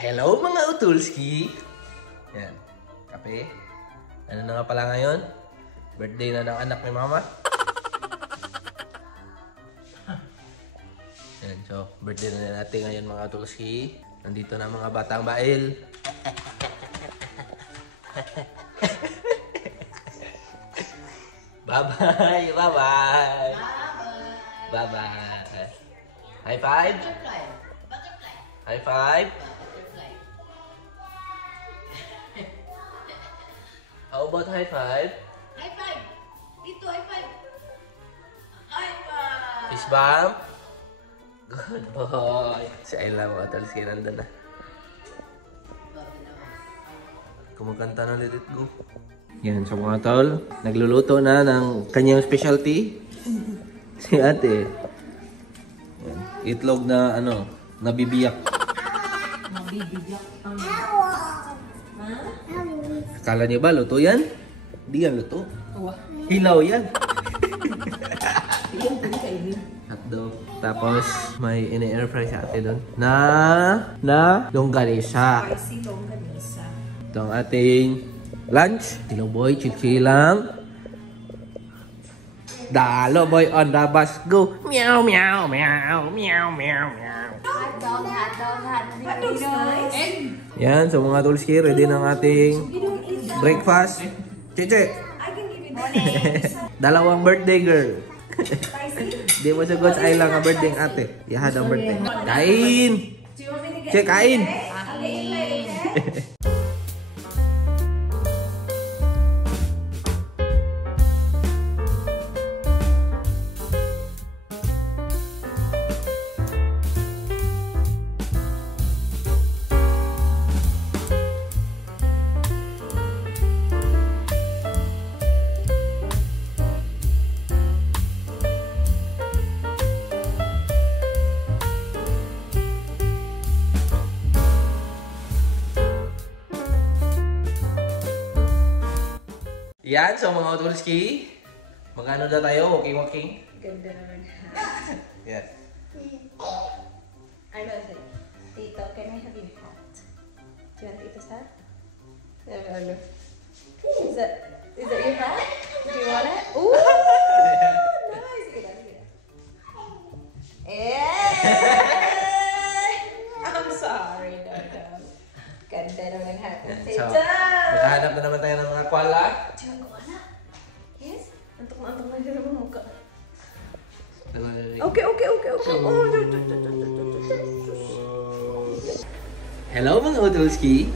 Hello mga utulski! Yan, kape. Ano na nga pala ngayon? Birthday na ng anak ni mama. Yan, so birthday na natin ngayon mga utulski. Nandito na mga batang bail. Bye-bye! Bye-bye! Bye-bye! High five! Butterfly. Butterfly. High five! Butterfly. How about high five? High five. Dito, high five. High five. Fist bump? Good boy! Si Ayla mga utulski nandun na. Kumakanta na Let It Go. Yan, so mga tol, nagluluto na ng kanyang specialty. Si ate. Yan, itlog na ano, nabibiyak. Nabibiyak ang... Akala niyo ba luto yan? Hindi yan luto. Tuwa. Hilaw yan. Iyan din kainin. Hotdog. Tapos may in-air fry si ate doon. Na longganisa. Spicy longganisa. Ito ang ating lunch. Hello boy, chill lang. Dalo boy on the bus go. Meow meow meow meow meow meow. Hotdog, nice. Yan, so mga tulski, ready na ang ating breakfast. Cheche. Dalawang birthday girl. Di mo sagot sa Ayla nga birthday ng ate. Yahad ang birthday. Kain! Che, kain! Yan, so mga utulski, mag-ano na tayo, walking-walking. Ganda naman. Yan. Ano sa Tito, can I have your hat? Do you want Tito's hat? Ano? Is that your hat? Do you want it? Ooh! Nice! Sige na, sige na. I'm sorry, Dodo. Ganda naman hat. Yan, Tito! so, maghahanap na naman tayo ng mga kwala. Yes? Antok na din naman mukha. Okay. Okay. Oh, Hello mga utulski.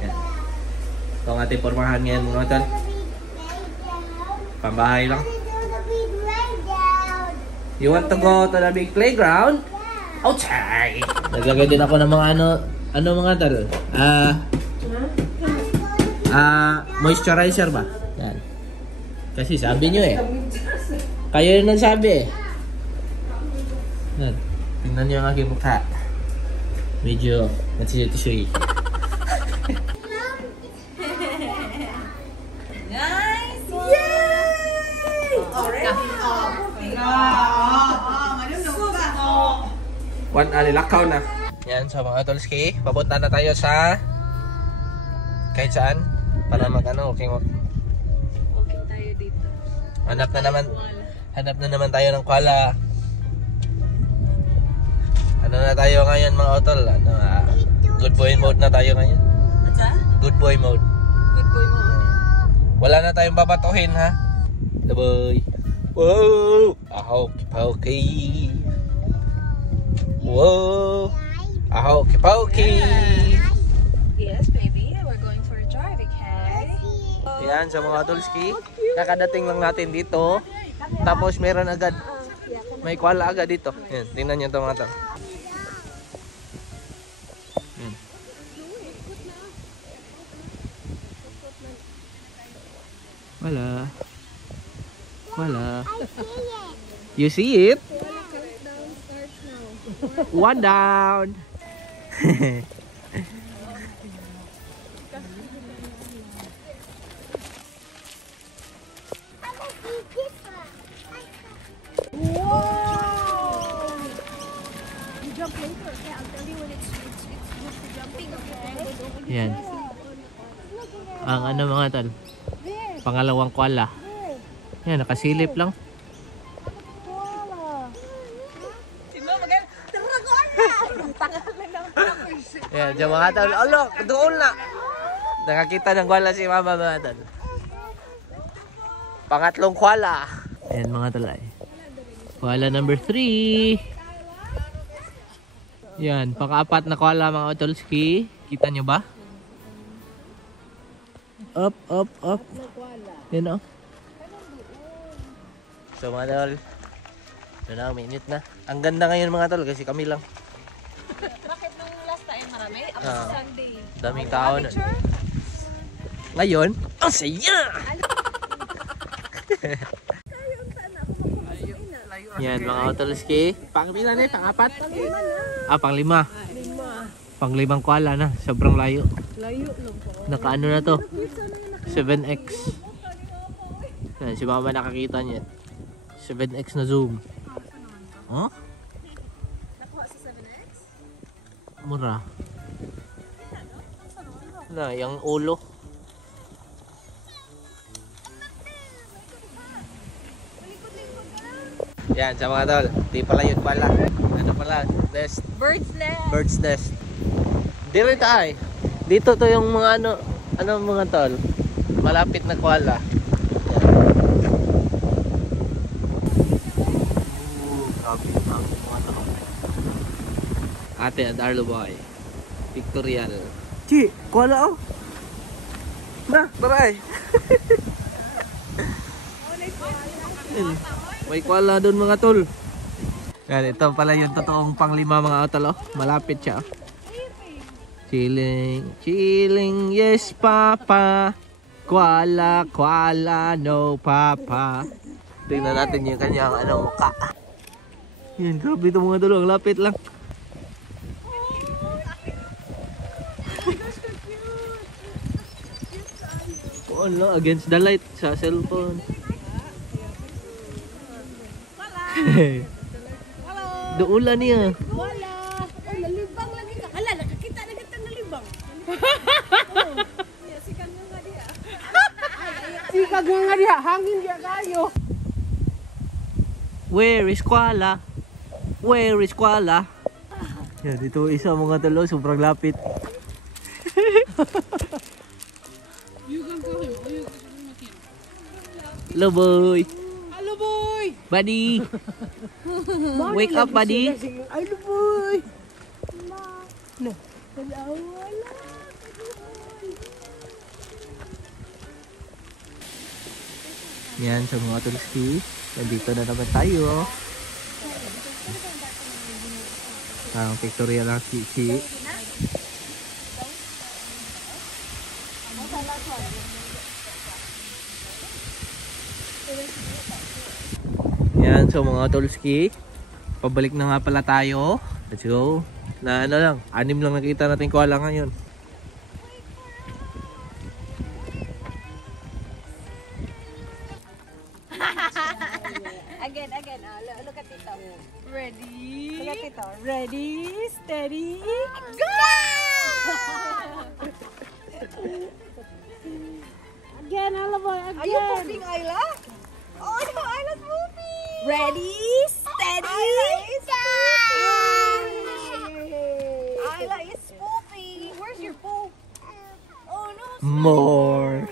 Yan. Ito ang ating pormahan ngayon mga utol. Pambahay lang. You want to go to the big playground? Okay! Naglagay din ako ng mga ano mga tol? Moisturizer ba? Yan. Kasi sabi nyo eh. Kayo yung nagsabi eh. Yan. Tingnan nyo ang aking mukha. Medyo natisyoy. nice! Yay! Already? One alilakaw na. Yan, so mga tolski, papunta na tayo sa kahit saan para mag-ano, okay tayo dito. Hanap na naman tayo ng kwala. Ano na tayo ngayon mga utol? Good boy mode na tayo ngayon. What's that? Good boy mode. Good boy mo. Wala na tayong babatuhin ha. The boy. Wow! Ahoki-poki. Wow! Ahoki-poki. Yes, baby. We're going for a drive, okay? Yan sa mga tolski. Kakadating lang natin dito. Tapos meron agad. May kwala agad dito. Yan, tingnan nyo ito mga tol. Wala. You see it? One down. Whoa! You jump later. Yeah, I'll tell you when it's good to jump. Yan. Ang ano mga tol? Pangalawang koala. Yan, nakasilip lang. Yan, dyan mga tol. Alo, doon na. Nakakita ng koala si mama mga tol. Pangatlong koala. Ayan mga tol ay. Koala number 3. Yan, pang-apat na koala mga otolski. Kita nyo ba? Up, up, up. Yan o. So mga tol, ito na, minute na. Ang ganda ngayon mga tol kasi kami lang. Bakit nung last time marami? Ako Ah. sa Sunday. Daming tao na. Ngayon, ang saya! Yan mga otolski. Pang-pila na pang-apat? Ah, pang-5. Pang-5 koala na. Sobrang layo. Layo lang po. Naka-ano na to? 7x. Yan, si mama nakakita niya. 7x na zoom. Huh? Nakuha sa 7X? Mura. Na, yung ulo. Yan, sa mga tol. Di pala yun pala. Ano pala? Nest. Bird's nest. Bird's nest. Dito tayo. Dito to yung mga ano mga tol. Malapit na koala. Ate at Arlo Boy. Pictorial. Chi, koala oh. Na, taray. May koala doon mga tol. Yan, ito pala yung totoong pang-5 mga tol oh. Malapit siya oh. Chilling, chilling, yes papa. Koala, koala, no papa. Tingnan natin yung kanyang mukha. Yan, grabe ito mga tol. Ang lapit lang. Oh, no, against the light sa cellphone. Duulan niya. Wala. Oh, nalibang lagi ka. Hala, nakakita na kita nalibang. Sikag nga diha, hangin diha kayo. Where is koala? Where is koala? Yan, dito isa mga talo, sobrang lapit. Hello boy. Hello boy. Buddy. Wake up buddy. Hello boy. No. Hello. Yan sa mga tulski. Nandito na naman tayo. Ang pictorial lang si. Yan so mga tulski. Pabalik na nga pala tayo. Let's go. Na ano lang, 6 lang nakita natin koala ngayon. Again. Look at Tito. Ready? Look at Tito. Ready, steady, go! Again, Ayla boy, again. Are you pooping, Ayla? Oh no, Ayla's pooping. Ready, steady, go! Ayla is pooping. Where's your poop? Oh no. More.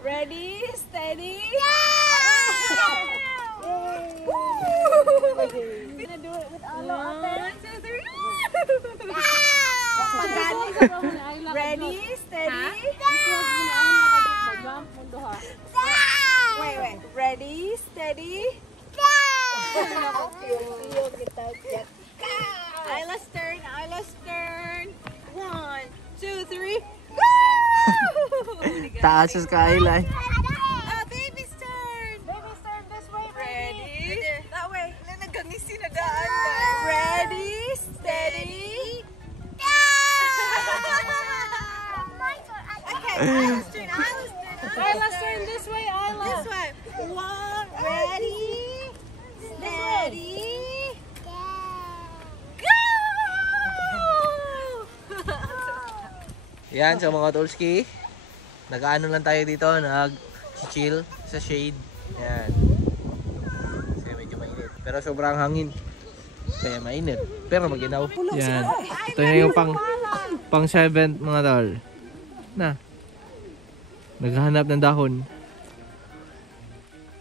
Ready, steady, gonna do it with Ayla. 1, 2, 3. Ready, steady. Wait. Ready, steady. Ayla's turn. 1, 2, 3. Go! Taas sa Ayla. Baby's turn. Baby's turn this way. Ready? That way. Nagangisi na daan. Ready, steady. Okay, Ayla's turn. Ayla's turn this way, Ayla. This way. 1, ready, steady. Go! Yan, so mga Tolski. Nag-ano lang tayo dito, nag-chill sa shade. Yan. Kasi medyo mainit. Pero sobrang hangin. Kaya mainit. Pero maginaw. Yan. Ito na yung pang 7th mga tol. Na. Naghahanap ng dahon.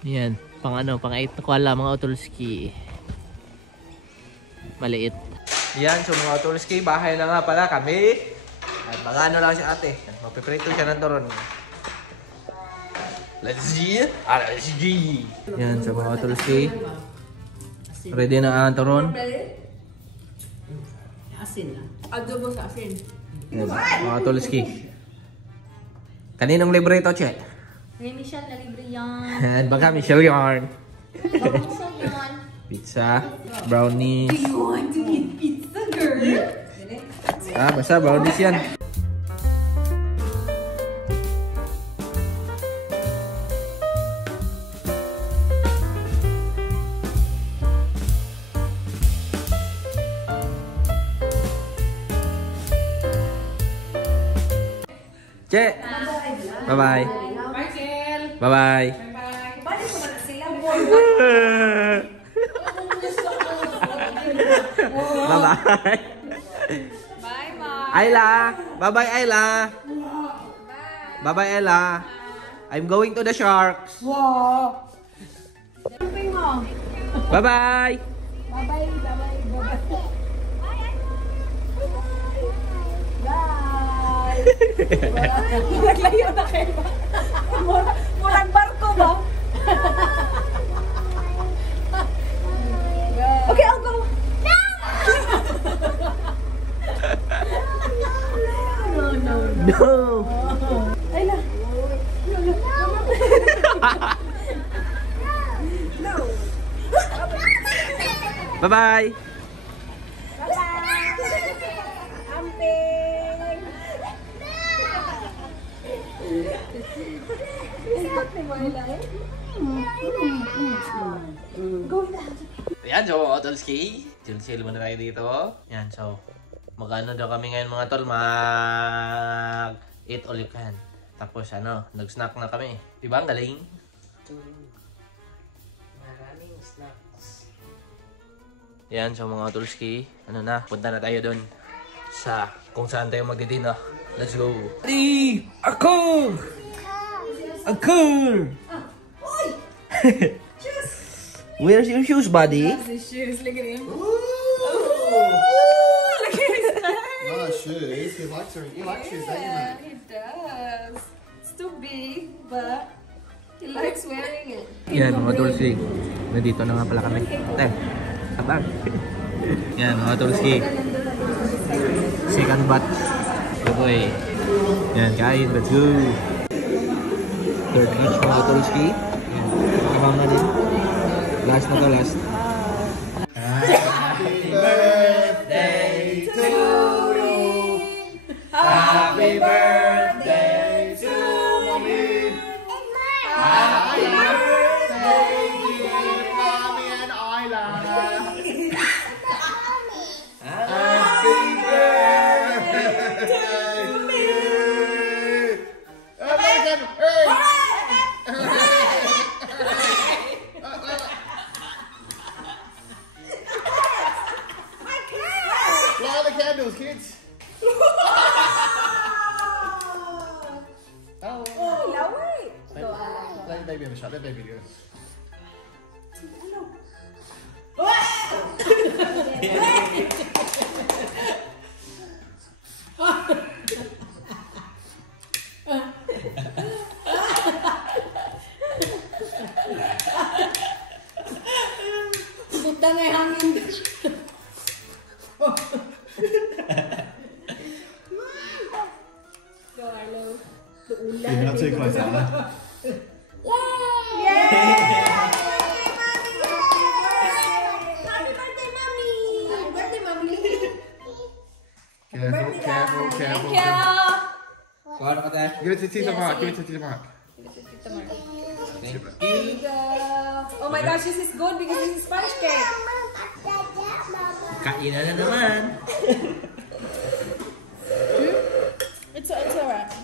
Yan. Pang 8 na kwala mga Tolski. Maliit. Yan, so mga Tolski, bahay na nga pala kami. At mag-ano lang si ate. Mapiprito siya ng turon. Let's see. Let's see. Yan, so mga Tolski. Ready na ang turon? Asin na. Adobo sa asin. Yan, mga Tolski. Kaninong libre ito, Che? Hey, Michelle, na libre yan. Baka Michelle yarn. Gusto yan. Pizza, brownies. You want to eat pizza, girl? Basta brownies yan. Che! Bye-bye. Michael! Bye-bye. Balik ko na sila. Bye-bye. Bye, Mom. Ayla! Bye-bye, Ayla! Bye-bye, Ayla! I'm going to the sharks. Wow! Jumping mo. Bye-bye! Bye-bye, bye-bye, bye-bye. Naglayo na kayo ba? Murang barko ba? Okay, I'll go. No! Ay na. Bye-bye! Ayan, so mga Tolski, chill-chill muna tayo dito. Ayan, so mag-ano daw kami ngayon mga tol, mag-eat all you can. Tapos nag-snack na kami. Diba ang galing? Maraming snacks. Ayan, so mga Tolski, punta na tayo doon sa kung saan tayo magdi-dinner. Let's go! Ready! Ako! Ako! Where's your shoes, buddy? His shoes, look at him. Nice shoes. He likes shoes, don't you, mate? He does. It's too big, but he likes wearing it. Yan mga Tolski, nandito na nga pala kami. Abang. Yan mga Tolski. Second batch. Boy. Yan, kain. Let's go. Third batch mga Tolski. Abang na din. Last na to, last. Happy birthday to you. Happy birthday to me. Happy birthday, dear Mommy and Isla. Happy birthday to me. Blow the candles, kids. Oh. Let the baby in the shot. Let baby do it. Puta na yung hangin. Go, Arlo. You're not too close, Anna. Careful, careful, careful. Give it to Tita Mark. Give it to Tita Mark. Thank There you go. Oh my gosh, this is good because this is sponge cake. Kainan na naman. It's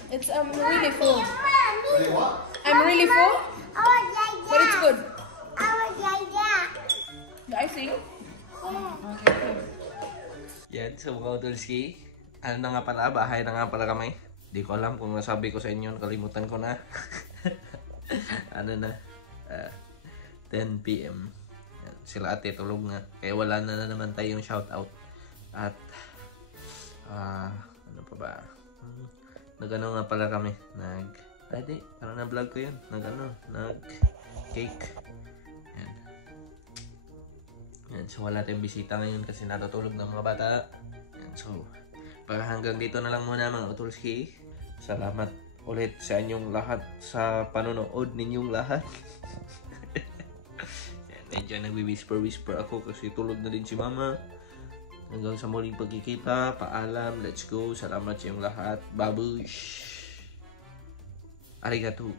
It's really full. Really what? I'm really full, but it's good. The icing? Okay, good. Yan, so mga Utulski. Ano na nga pala, bahay na nga pala kami. Di ko alam kung nasabi ko sa inyo, nakalimutan ko na. Ano na, 10 PM. Yan, sila ate tulog na. Kaya wala na naman tayong shoutout. At, ano pa ba? Nag-ano nga pala kami. Pwede, parang na-vlog ko yun. Nag-cake. Yan. Yan, so wala tayong bisita ngayon kasi natutulog ng mga bata. Yan, so, para hanggang dito na lang muna mga Utulski. Salamat ulit sa inyong lahat sa panonood ninyong lahat. Yan, medyo nagwi-whisper ako kasi tulog na din si mama. Hanggang sa muling pagkikita, paalam, let's go. Salamat sa inyong lahat. Babush! Arigato!